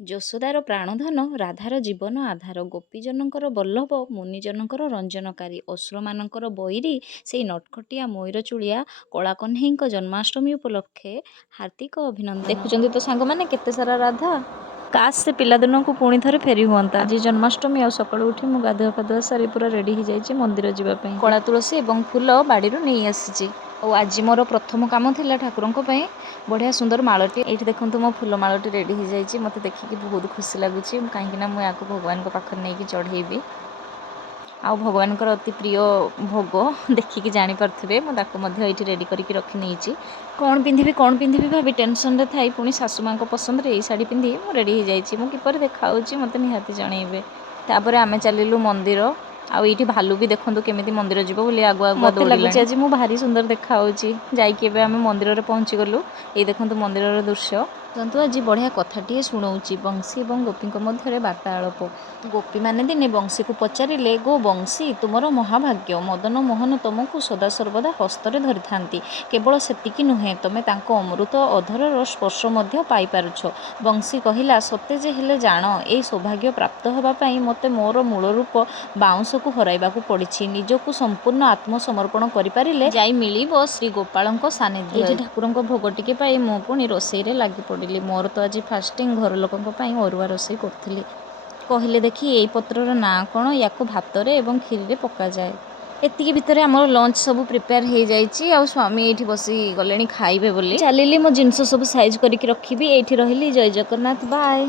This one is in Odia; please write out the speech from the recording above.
ଯଶୋଦାର ପ୍ରାଣଧନ, ରାଧାର ଜୀବନ ଆଧାର, ଗୋପୀଜନଙ୍କର ବଲ୍ଲଭ, ମୁନିଜନଙ୍କର ରଞ୍ଜନକାରୀ, ଅସୁରମାନଙ୍କର ବୈରୀ, ସେଇ ନଟଖଟିଆ ମୟୂରଚୂଳିଆ କଳାକହ୍ନେଇଙ୍କ ଜନ୍ମାଷ୍ଟମୀ ଉପଲକ୍ଷେ ହାର୍ଦ୍ଦିକ ଅଭିନନ୍ଦନ। ଦେଖୁଛନ୍ତି ତ ସାଙ୍ଗମାନେ କେତେ ସାରା ରାଧା। କାଶ ସେ ପିଲାଦିନକୁ ପୁଣି ଥରେ ଫେରି ହୁଅନ୍ତା। ଆଜି ଜନ୍ମାଷ୍ଟମୀ, ଆଉ ସକାଳୁ ଉଠି ମୁଁ ଗାଧୁଆ ପାଧୁଆ ସାରି ପୁରା ରେଡ଼ି ହେଇଯାଇଛି ମନ୍ଦିର ଯିବା ପାଇଁ। କଳା ତୁଳସୀ ଏବଂ ଫୁଲ ବାଡ଼ିରୁ ନେଇ ଆସିଛି। ଆଉ ଆଜି ମୋର ପ୍ରଥମ କାମ ଥିଲା ଠାକୁରଙ୍କ ପାଇଁ ବଢ଼ିଆ ସୁନ୍ଦର ମାଳଟି। ଏଇଠି ଦେଖନ୍ତୁ ମୋ ଫୁଲ ମାଳଟି ରେଡ଼ି ହେଇଯାଇଛି। ମୋତେ ଦେଖିକି ବହୁତ ଖୁସି ଲାଗୁଛି, କାହିଁକିନା ମୁଁ ୟାକୁ ଭଗବାନଙ୍କ ପାଖରେ ନେଇକି ଚଢ଼େଇବି। ଆଉ ଭଗବାନଙ୍କର ଅତି ପ୍ରିୟ ଭୋଗ ଦେଖିକି ଜାଣିପାରୁଥିବେ, ମୁଁ ତାକୁ ମଧ୍ୟ ଏଇଠି ରେଡ଼ି କରିକି ରଖି ନେଇଛି। କ'ଣ ପିନ୍ଧିବି ଭାବି ଟେନସନ୍ରେ ଥାଇ ପୁଣି ଶାଶୁମାଙ୍କ ପସନ୍ଦରେ ଏଇ ଶାଢ଼ୀ ପିନ୍ଧି ମୁଁ ରେଡ଼ି ହେଇଯାଇଛି। ମୁଁ କିପରି ଦେଖାଉଛି ମୋତେ ନିହାତି ଜଣେଇବେ। ତାପରେ ଆମେ ଚାଲିଲୁ ମନ୍ଦିର। ଆଉ ଏଇଠି ଭାଲୁ ବି ଦେଖନ୍ତୁ କେମିତି ମନ୍ଦିର ଯିବ ବୋଲି ଆଗୁଆ ମୋତେ ଲାଗୁଛି ଆଜି ମୁଁ ଭାରି ସୁନ୍ଦର ଦେଖାଉଛି। ଯାଇକି ଏବେ ଆମେ ମନ୍ଦିରରେ ପହଞ୍ଚିଗଲୁ। ଏଇ ଦେଖନ୍ତୁ ମନ୍ଦିରର ଦୃଶ୍ୟ। କିନ୍ତୁ ଆଜି ବଢ଼ିଆ କଥାଟିଏ ଶୁଣଉଛି, ବଂଶୀ ଏବଂ ଗୋପୀଙ୍କ ମଧ୍ୟରେ ବାର୍ତ୍ତାଳାପ। ଗୋପୀମାନେ ଦିନେ ବଂଶୀକୁ ପଚାରିଲେ, ଗୋ ବଂଶୀ, ତୁମର ମହାଭାଗ୍ୟ, ମଦନ ମୋହନ ତୁମକୁ ସଦାସର୍ବଦା ହସ୍ତରେ ଧରିଥାନ୍ତି। କେବଳ ସେତିକି ନୁହେଁ, ତୁମେ ତାଙ୍କ ଅମୃତ ଅଧରର ସ୍ପର୍ଶ ମଧ୍ୟ ପାଇପାରୁଛ। ବଂଶୀ କହିଲା, ସତେ ଯେ, ହେଲେ ଜାଣ, ଏଇ ସୌଭାଗ୍ୟ ପ୍ରାପ୍ତ ହେବା ପାଇଁ ମୋତେ ମୋର ମୂଳ ରୂପ ବାଉଁଶକୁ ହରାଇବାକୁ ପଡ଼ିଛି। ନିଜକୁ ସମ୍ପୂର୍ଣ୍ଣ ଆତ୍ମସମର୍ପଣ କରିପାରିଲେ ଯାଇ ମିଳିବ ଶ୍ରୀ ଗୋପାଳଙ୍କ ସାନ୍ନିଧ୍ୟ। ଏଇଠି ଠାକୁରଙ୍କ ଭୋଗ ଟିକେ ପାଇ ମୁଁ ପୁଣି ରୋଷେଇରେ ଲାଗି ପଡ଼ିଲି। ମୋର ତ ଆଜି ଫାଷ୍ଟିଂ, ଘର ଲୋକଙ୍କ ପାଇଁ ଅରୁଆ ରୋଷେଇ କରୁଥିଲି। କହିଲେ ଦେଖି ଏଇ ପତ୍ରର ନାଁ କ'ଣ? ୟାକୁ ଭାତରେ ଏବଂ କ୍ଷୀରିରେ ପକାଯାଏ। ଏତିକି ଭିତରେ ଆମର ଲଞ୍ଚ ସବୁ ପ୍ରିପେୟାର ହେଇଯାଇଛି। ଆଉ ସ୍ୱାମୀ ଏଇଠି ବସି ଗଲେଣି ଖାଇବେ ବୋଲି। ଚାଲିଲି ମୋ ଜିନିଷ ସବୁ ସାଇଜ୍ କରିକି ରଖିବି। ଏଇଠି ରହିଲି। ଜୟ ଜଗନ୍ନାଥ, ବାଏ।